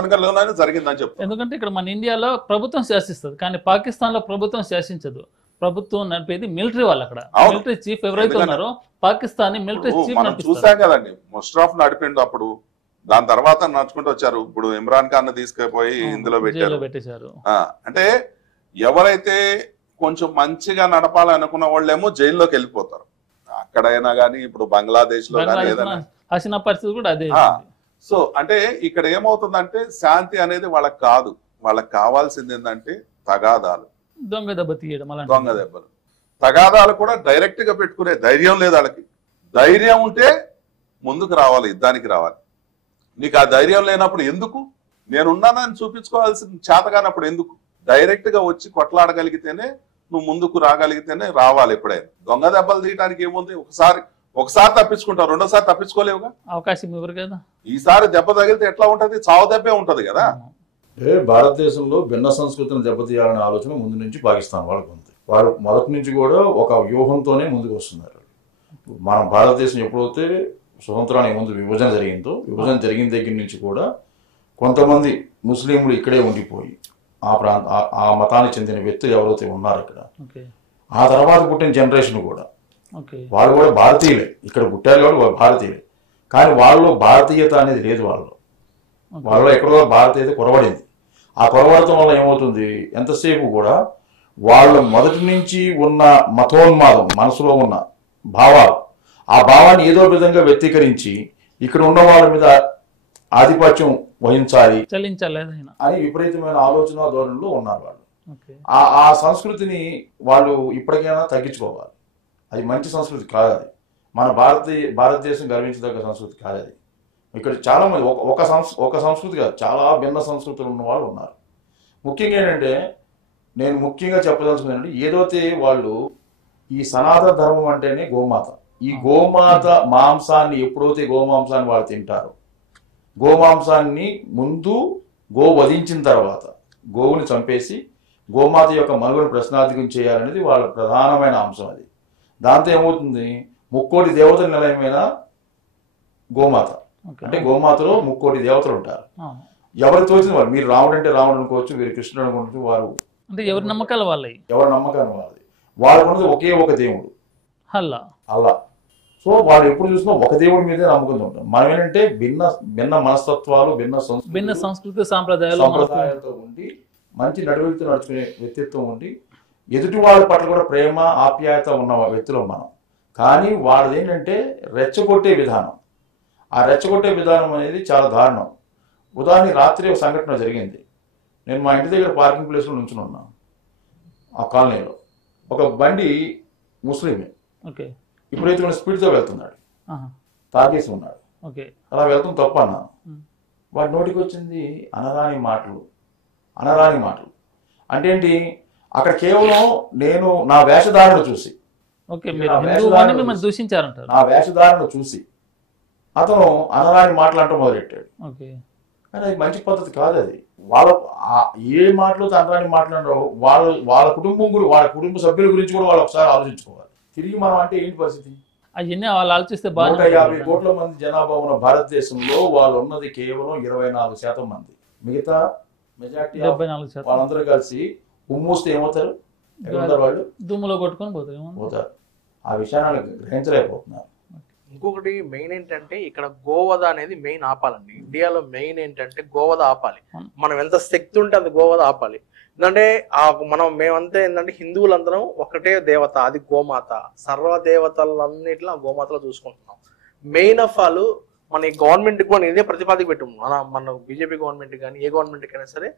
జరిగిందని చెప్పు. ఎందుకంటే ఇక్కడ మన ఇండియాలో ప్రభుత్వం శాసిస్తుంది, కానీ పాకిస్తాన్ లో ప్రభుత్వం శాసించదు. ప్రభుత్వం నడిపేది మిలిటరీ వాళ్ళు. అక్కడ మిలిటరీ చీఫ్ ఎవరైతే ఉన్నారో పాకిస్తానీ మిలిటరీ చీఫ్ మనం చూసాం కదండి. ముషర్రఫ్ నడిపిండు అప్పుడు, దాని తర్వాత నడుచుకుంటూ వచ్చారు. ఇప్పుడు ఇమ్రాన్ ఖాన్ తీసుకుపోయి ఇందులో పెట్టేశారు. అంటే ఎవరైతే కొంచెం మంచిగా నడపాలనుకున్న వాళ్ళేమో జైల్లోకి వెళ్ళిపోతారు. అక్కడైనా కానీ ఇప్పుడు బంగ్లాదేశ్ లో కానీ ఏదైనా హసీనా పరిస్థితి కూడా అదే. సో అంటే ఇక్కడ ఏమవుతుందంటే శాంతి అనేది వాళ్ళకి కాదు, వాళ్ళకి కావాల్సింది ఏంటంటే తగాదాలు, దొంగ దెబ్బ తీయడం. దొంగ దెబ్బలు, తగాదాలు కూడా డైరెక్ట్ గా పెట్టుకునే ధైర్యం లేదు వాళ్ళకి. ధైర్యం ఉంటే ముందుకు రావాలి, యుద్ధానికి రావాలి. నీకు ఆ ధైర్యం లేనప్పుడు ఎందుకు? నేనున్నానని చూపించుకోవాల్సిన చేతగానప్పుడు ఎందుకు? డైరెక్ట్ గా వచ్చి కొట్లాడగలిగితేనే, నువ్వు ముందుకు రాగలిగితేనే రావాలి. ఎప్పుడైనా దొంగ దెబ్బలు తీయడానికి ఏముంది? ఒకసారి తప్పించుకుంటావు, రెండోసారి తప్పించుకోలేవుగా, అవకాశం ఇవ్వరు కదా. ఈసారి దెబ్బ తగిలితే ఎట్లా ఉంటది? చావు దెబ్బే ఉంటది కదా. భారతదేశంలో భిన్న సంస్కృతిని దెబ్బతీయాలనే ఆలోచన ముందు నుంచి పాకిస్తాన్ వాళ్ళకు ఉంది. వాళ్ళు మొదటి నుంచి కూడా ఒక వ్యూహంతోనే ముందుకు వస్తున్నారు. మన భారతదేశం ఎప్పుడైతే స్వతంత్రానికి ముందు విభజన జరిగిందో, విభజన జరిగిన దగ్గర నుంచి కూడా కొంతమంది ముస్లింలు ఇక్కడే ఉండిపోయి ఆ మతానికి చెందిన వ్యక్తులు ఎవరైతే ఉన్నారో ఇక్కడ, ఆ తర్వాత పుట్టిన జనరేషన్ కూడా వాళ్ళు కూడా భారతీయులే, ఇక్కడ పుట్టారు కాబట్టి వాళ్ళు భారతీయులే. కానీ వాళ్ళలో భారతీయత అనేది లేదు. వాళ్ళలో ఎక్కడో భారతీయత కొరవడింది. ఆ కొరవడటం వల్ల ఏమవుతుంది, ఎంతసేపు కూడా వాళ్ళ మొదటి నుంచి ఉన్న మతోన్మాదం, మనసులో ఉన్న భావాలు, ఆ భావాన్ని ఏదో విధంగా వ్యక్తీకరించి ఇక్కడ ఉన్న వాళ్ళ మీద ఆధిపత్యం వహించాలి అని విపరీతమైన ఆలోచన ధోరణిలో ఉన్నారు వాళ్ళు. ఆ సంస్కృతిని వాళ్ళు ఇప్పటికైనా తగ్గించుకోవాలి. అది మంచి సంస్కృతి కాదు. అది మన భారతదేశం గర్వించదగ్గ సంస్కృతి కాదు అది. ఇక్కడ చాలా మంది ఒక సంస్కృతి కాదు, చాలా భిన్న సంస్కృతులు ఉన్న వాళ్ళు ఉన్నారు. ముఖ్యంగా ఏంటంటే, నేను ముఖ్యంగా చెప్పదలుచుకున్నానంటే, ఏదైతే వాళ్ళు ఈ సనాతన ధర్మం అంటేనే గోమాత. ఈ గోమాత మాంసాన్ని ఎప్పుడైతే గోమాంసాన్ని వాళ్ళు తింటారో, గోమాంసాన్ని ముందు వధించిన తర్వాత గోవుని చంపేసి గోమాత యొక్క మనుగడను ప్రశ్నార్థకం చేయాలనేది వాళ్ళ ప్రధానమైన అంశం. అది దాంతో ఏమవుతుంది, ముక్కోటి దేవతల నిలయమైన గోమాత. అంటే గోమాతలో ముక్కోటి దేవతలు ఉంటారు. ఎవరు తోచిన వాళ్ళు, మీరు రాముడు అంటే రాముడు అనుకోవచ్చు, వీరు కృష్ణుడు అనుకోవచ్చు, వారు అంటే ఎవరి నమ్మకాలు వాళ్ళవి, ఎవరి నమ్మకాలు వాళ్ళది. వాళ్ళకు ఉన్నది ఒకే ఒక దేవుడు, అల్లా. సో వాళ్ళు ఎప్పుడు చూసినా ఒక దేవుడి మీదే నమ్మకం ఉంటాం. మనం ఏంటంటే భిన్న మనస్తత్వాలు, భిన్న సంస్కృతి సాంప్రదాయాలతో ఉండి మంచి నడువడితో నడుచుకునే వ్యక్తిత్వం ఉండి ఎదుటి వాళ్ళ పట్ల కూడా ప్రేమ ఆప్యాయత ఉన్న వ్యక్తులు మనం. కానీ వాళ్ళది ఏంటంటే రెచ్చగొట్టే విధానం. ఆ రెచ్చగొట్టే విధానం అనేది చాలా దారుణం. ఉదాహరణ, రాత్రి ఒక సంఘటన జరిగింది. నేను మా ఇంటి దగ్గర పార్కింగ్ ప్లేస్లో నుంచుని ఉన్నాను. ఆ కాలనీలో ఒక బండి ముస్లిమే, ఇప్పుడైతే స్పీడ్తో వెళ్తున్నాడు, తాగేసి ఉన్నాడు. అలా వెళ్తాం తప్పు అన్నాను. వాడి నోటికి వచ్చింది అనరాని మాటలు. అంటే ఏంటి, అక్కడ కేవలం నేను నా వేషధారణ చూసి, నా వేషధారణ చూసి అతను అనరాని మాటలంటూ మొదలెట్టాడు. కానీ అది మంచి పద్ధతి కాదు. అది వాళ్ళ ఏ మాటలు అనరాని మాట్లాడారో వాళ్ళ కుటుంబ సభ్యుల గురించి కూడా వాళ్ళు ఒకసారి ఆలోచించుకోవాలి. తిరిగి మనం అంటే ఏంటి పరిస్థితి? అవన్నీ వాళ్ళు ఆలోచిస్తే 150 కోట్ల మంది జనాభా ఉన్న భారతదేశంలో వాళ్ళు ఉన్నది కేవలం 24% మంది. మిగతా మెజార్టీ వాళ్ళందరూ కలిసి ఉమ్మూస్తే ఏమవుతారు? వాళ్ళు దుమ్ములో కొట్టుకొని పోతారు. ఆ విషయాన్ని గ్రహించలేకపోతున్నారు. ఇంకొకటి మెయిన్ ఏంటంటే, ఇక్కడ గోవధ అనేది మెయిన్ ఆపాలండి. ఇండియాలో మెయిన్ ఏంటంటే గోవధ ఆపాలి. మనం ఎంత శక్తి ఉంటే అంత గోవధ ఆపాలి. ఎందుకంటే మేమంతా ఏంటంటే హిందువులందరం ఒకటే దేవత, అది గోమాత. సర్వదేవతలన్నిట్లో గోమాతలో చూసుకుంటున్నాం. మెయిన్ ఆఫ్ ఆల్ మన గవర్నమెంట్ కూడా ఇదే ప్రతిపాదిక పెట్టాము. మన బీజేపీ గవర్నమెంట్ కానీ ఏ గవర్నమెంట్ కైనా సరే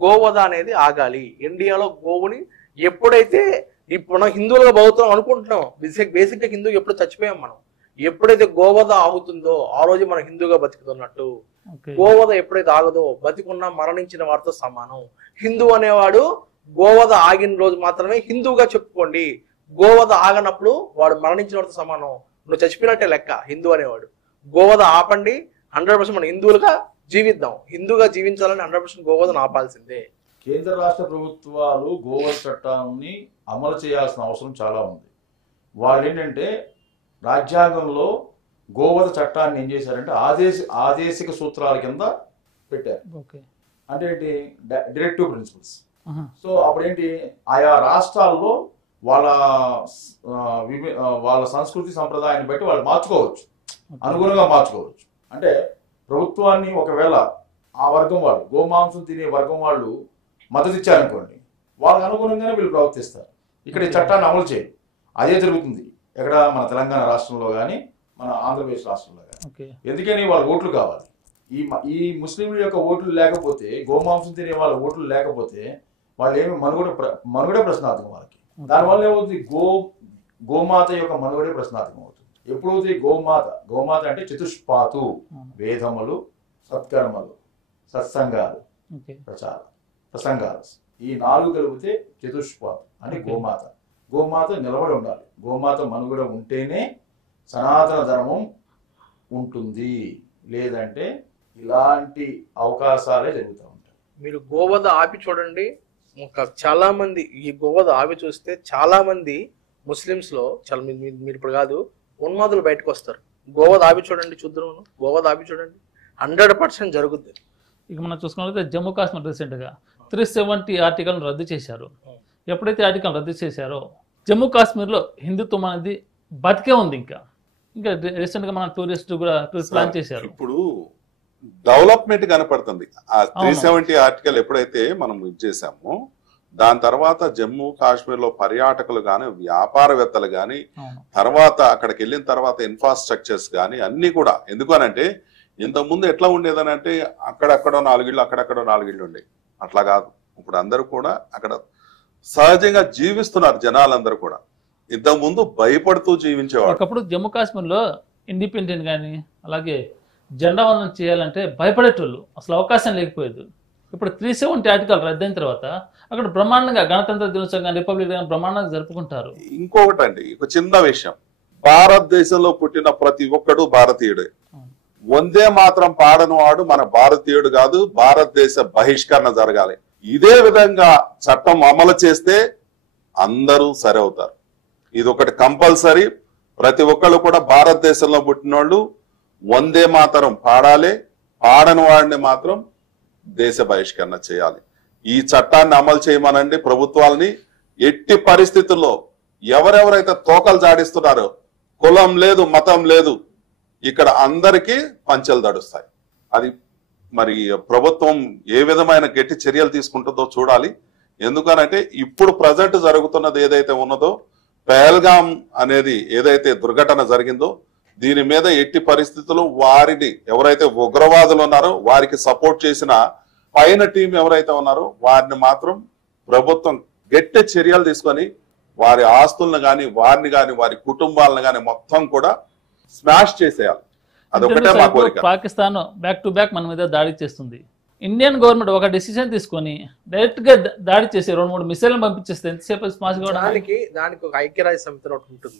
గోవధ అనేది ఆగాలి. ఇండియాలో గోవుని ఎప్పుడైతే మనం హిందువులుగా బతుకుతాం అనుకుంటున్నాం, బేసిక్ గా హిందూ ఎప్పుడు చచ్చిపోయాం మనం. ఎప్పుడైతే గోవధ ఆగుతుందో ఆ రోజు మనం హిందూగా బతుకుతున్నట్టు. గోవధ ఎప్పుడైతే ఆగదో బతికున్నా మరణించిన వారితో సమానం. హిందూ అనేవాడు గోవధ ఆగిన రోజు మాత్రమే హిందూగా చెప్పుకోండి. గోవధ ఆగనప్పుడు వాడు మరణించిన వారితో సమానం, నువ్వు చచ్చిపోయినట్టే లెక్క హిందూ అనేవాడు. గోవధ ఆపండి, 100% మనం హిందువులుగా జీవిద్దాం. హిందూగా జీవించాలని 100% గోవధను ఆపాల్సిందే. కేంద్ర రాష్ట్ర ప్రభుత్వాలు గోవధ చట్టాన్ని అమలు చేయాల్సిన అవసరం చాలా ఉంది. వాళ్ళు ఏంటంటే రాజ్యాంగంలో గోవధ చట్టాన్ని ఏం చేశారంటే ఆదేశిక సూత్రాల కింద పెట్టారు. ఓకే. అంటే ఏంటి, డైరెక్టివ్ ప్రిన్సిపల్స్. ఆహా. సో అప్పుడేంటి, ఆయా రాష్ట్రాల్లో వాళ్ళ వాళ్ళ సంస్కృతి సంప్రదాయాన్ని బట్టి వాళ్ళు మార్చుకోవచ్చు, అనుగుణంగా మార్చుకోవచ్చు. అంటే ప్రభుత్వాన్ని ఒకవేళ ఆ వర్గం వాళ్ళు, గోమాంసం తినే వర్గం వాళ్ళు మద్దతు ఇచ్చారనుకోండి, వాళ్ళకి అనుగుణంగానే వీళ్ళు ప్రవర్తిస్తారు. ఇక్కడ ఈ చట్టాన్ని అమలు చేయరు. అదే జరుగుతుంది ఎక్కడ, మన తెలంగాణ రాష్ట్రంలో కానీ మన ఆంధ్రప్రదేశ్ రాష్ట్రంలో కానీ. ఎందుకని, వాళ్ళ ఓట్లు కావాలి. ఈ ముస్లింల యొక్క ఓట్లు లేకపోతే, గోమాంసం తినే వాళ్ళ ఓట్లు లేకపోతే వాళ్ళు ఏమి మనుగడే ప్రశ్నార్థకం వాళ్ళకి. దానివల్ల ఏమవుతుంది, గోమాత యొక్క మనుగడే ప్రశ్నార్థకం అవుతుంది. ఎప్పుడైతే గోమాత అంటే చతుష్పాతు, వేదములు, సత్కర్మలు, సత్సంగాలు, ప్రసంగాలు, ఈ 4 కలిపితే చతుష్పాతు అని గోమాత. గోమాత నిలబడి ఉండాలి. గోమాత మనుగడ ఉంటేనే సనాతన ధర్మం ఉంటుంది, లేదంటే ఇలాంటి అవకాశాలే జరుగుతూ ఉంటాయి. మీరు గోవధ ఆపి చూడండి, చాలా మంది ఈ గోవధ ఆపి చూస్తే చాలా మంది ముస్లిమ్స్ లో చాలా మీరు ఇప్పుడు కాదు ఉన్మాదులు బయటకు వస్తారు. గోవధ ఆపి చూడండి, చూద్దాం. గోవధ ఆపి చూడండి, 100% జరుగుతుంది. ఇక మనం చూసుకున్నట్లయితే జమ్మూ కాశ్మీర్ రీసెంట్గా 370 ఆర్టికల్ను రద్దు చేశారు. ఎప్పుడైతే ఆర్టికల్ రద్దు చేశారో జమ్మూ కాశ్మీర్లో హిందుత్వం అనేది బతికే ఉంది. ఇంకా రీసెంట్గా మన టూరిస్ట్ ప్లాన్ చేశారు. ఇప్పుడు డెవలప్మెంట్ కనపడుతుంది. ఆ 370 ఆర్టికల్ ఎప్పుడైతే మనం ఇచ్చేసామో దాని తర్వాత జమ్మూ కాశ్మీర్ లో పర్యాటకులు గాని, వ్యాపారవేత్తలు గాని, తర్వాత అక్కడికి వెళ్ళిన తర్వాత ఇన్ఫ్రాస్ట్రక్చర్స్ గాని అన్ని కూడా. ఎందుకనంటే ఇంతకుముందు ఎట్లా ఉండేదనంటే అక్కడక్కడో 4 ఇళ్ళు, అక్కడక్కడో 4 ఇళ్ళు ఉండేవి. అట్లా కాదు. ఇప్పుడు అందరూ కూడా అక్కడ సహజంగా జీవిస్తున్నారు జనాలందరూ కూడా. ఇంతకుముందు భయపడుతూ జీవించేవాడు. ఒకప్పుడు జమ్మూ కాశ్మీర్లో ఇండిపెండెంట్ కానీ అలాగే జెండా వందనం చేయాలంటే భయపడేటోళ్ళు, అసలు అవకాశం లేకపోయేది. ఇప్పుడు 370 ఆర్టికల్ రద్దయిన తర్వాత అక్కడ బ్రహ్మాండంగా గణతంత్ర దినోత్సవం కానీ, రిపబ్లిక్ డే బ్రహ్మాండంగా జరుపుకుంటారు. ఇంకొకటి అండి, ఒక చిన్న విషయం, భారతదేశంలో పుట్టిన ప్రతి ఒక్కడు భారతీయుడే. వందే మాత్రం పాడని వాడు మన భారతీయుడు కాదు. భారతదేశ బహిష్కరణ జరగాలి. ఇదే విధంగా చట్టం అమలు చేస్తే అందరూ సరి అవుతారు. ఇది ఒకటి కంపల్సరీ. ప్రతి ఒక్కళ్ళు కూడా భారతదేశంలో పుట్టినోళ్ళు వందే మాతరం పాడాలి. పాడని వాడిని మాత్రం దేశ బహిష్కరణ చేయాలి. ఈ చట్టాన్ని అమలు చేయమనండి ప్రభుత్వాలని. ఎట్టి పరిస్థితుల్లో ఎవరెవరైతే తోకలు జాడిస్తున్నారో, కులం లేదు, మతం లేదు, ఇక్కడ అందరికీ పంచెలు దడుస్తాయి. అది మరి ప్రభుత్వం ఏ విధమైన గట్టి చర్యలు తీసుకుంటుందో చూడాలి. ఎందుకనంటే ఇప్పుడు ప్రజెంట్ జరుగుతున్నది ఏదైతే ఉన్నదో, పహల్గామ్ అనేది ఏదైతే దుర్ఘటన జరిగిందో, దీని మీద ఎట్టి పరిస్థితుల్లో వారిని ఎవరైతే ఉగ్రవాదులు ఉన్నారో వారికి సపోర్ట్ చేసిన పైన టీం ఎవరైతే ఉన్నారో వారిని మాత్రం ప్రభుత్వం గట్టి చర్యలు తీసుకొని వారి ఆస్తులను గాని, వారిని గాని, వారి కుటుంబాలను గాని మొత్తం కూడా స్మాష్ చేసేయాలి. అదొకటే మా కోరిక. పాకిస్తాన్ బ్యాక్ టు బ్యాక్ మన మీద దాడి చేస్తుంది. ఇండియన్ గవర్నమెంట్ ఒక డిసిజన్ తీసుకొని డైరెక్ట్ గా దాడి చేసి 2-3 మిసైల్ని పంపించేస్తే ఎంతసేపు స్మాష్ దానికి ఒక ఐక్యరాజ్య సమితి ఉంటుంది.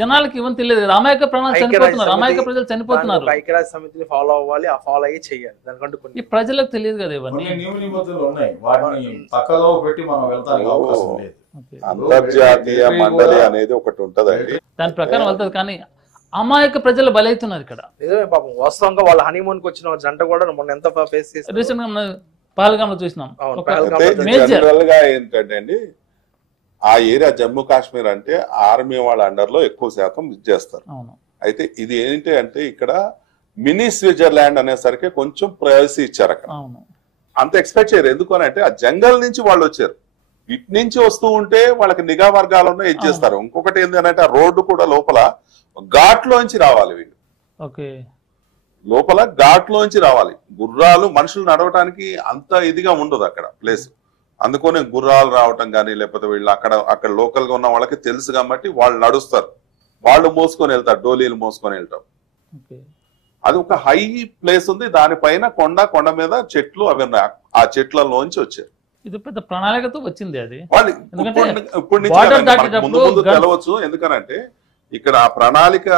జనాలకి ఇవన్నీ తెలియదు. అమాయక ప్రాణాలు చనిపోతున్నారు, అమాయక ప్రజలు చనిపోతున్నారు. ఐక్యరాజ్య సమితిని ఫాలో అవ్వాలి, ఆ ఫాలో అయ్యి చేయాలి. దానికంటే ఈ ప్రజలకు తెలియదు కదా ఇవన్నీ. అంతర్జాతీయ మండలి అనేది ఒకటి ఉంటదండి, దాని ప్రకారం వెళ్తుంది. కానీ అమాయక ప్రజలు బలవుతున్నారు ఇక్కడ. నిజమే పాపం. వాస్తవంగా వాళ్ళ హనీమూన్ కి వచ్చిన జంట కూడా మొన్న ఎంత ఫేస్ చేసి రీసెంట్ గా మనం పహల్గామ్ లో చూసినాం. జనరల్ గా ఏంటంటే అండి, ఆ ఏరియా జమ్మూ కాశ్మీర్ అంటే ఆర్మీ వాళ్ళ అండర్ లో ఎక్కువ శాతం చేస్తారు. అయితే ఇది ఏంటి అంటే ఇక్కడ మినీ స్విట్జర్లాండ్ అనేసరికి కొంచెం ప్రైవసీ ఇచ్చారు అక్కడ. అంత ఎక్స్పెక్ట్ చేయరు. ఎందుకు అని అంటే ఆ జంగల్ నుంచి వాళ్ళు వచ్చారు. ఇటు నుంచి వస్తూ ఉంటే వాళ్ళకి నిఘా వర్గాలను ఇది చేస్తారు. ఇంకొకటి ఏంటంటే ఆ రోడ్డు కూడా లోపల ఘాట్ లోంచి రావాలి. వీళ్ళు లోపల ఘాట్ లోంచి రావాలి. గుర్రాలు మనుషులు నడవటానికి అంత ఇదిగా ఉండదు అక్కడ ప్లేస్. అందుకనే గుర్రాలు రావటం కానీ, లేకపోతే వీళ్ళు అక్కడ లోకల్ గా ఉన్న వాళ్ళకి తెలుసు కాబట్టి వాళ్ళు నడుస్తారు. వాళ్ళు మోసుకొని వెళ్తారు, డోలీలు మోసుకొని వెళ్తారు. అది ఒక హై ప్లేస్ ఉంది. దానిపైన కొండ మీద చెట్లు అవి ఉన్నాయి. ఆ చెట్లలోంచి వచ్చారు. ఇది పెద్ద ప్రణాళికతో వచ్చింది. అది వాళ్ళు ఇప్పుడు నుంచి ముందు ముందు తెలవచ్చు. ఎందుకనంటే ఇక్కడ ఆ ప్రణాళిక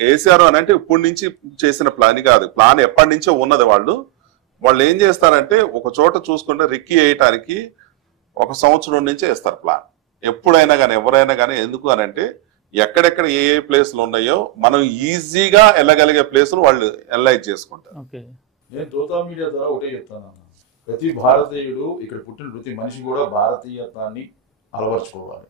వేసారు అని అంటే ఇప్పటి నుంచి చేసిన ప్లాన్ కాదు. ప్లాన్ ఎప్పటి నుంచో ఉన్నది. వాళ్ళు ఏం చేస్తారంటే ఒక చోట చూసుకుంటే రిక్కి వేయటానికి 1 సంవత్సరం నుంచే వేస్తారు ప్లాన్. ఎప్పుడైనా కానీ ఎవరైనా కానీ. ఎందుకు అని అంటే ఎక్కడెక్కడ ఏ ప్లేస్లు ఉన్నాయో మనం ఈజీగా వెళ్ళగలిగే ప్లేసులు వాళ్ళు ఎనలైజ్ చేసుకుంటారు. నేను తోతా మీడియా ద్వారా ఒకటే చెప్తాను ప్రతి భారతీయుడు ఇక్కడ పుట్టిన ప్రతి మనిషి కూడా భారతీయత్వాన్ని అలవర్చుకోవాలి.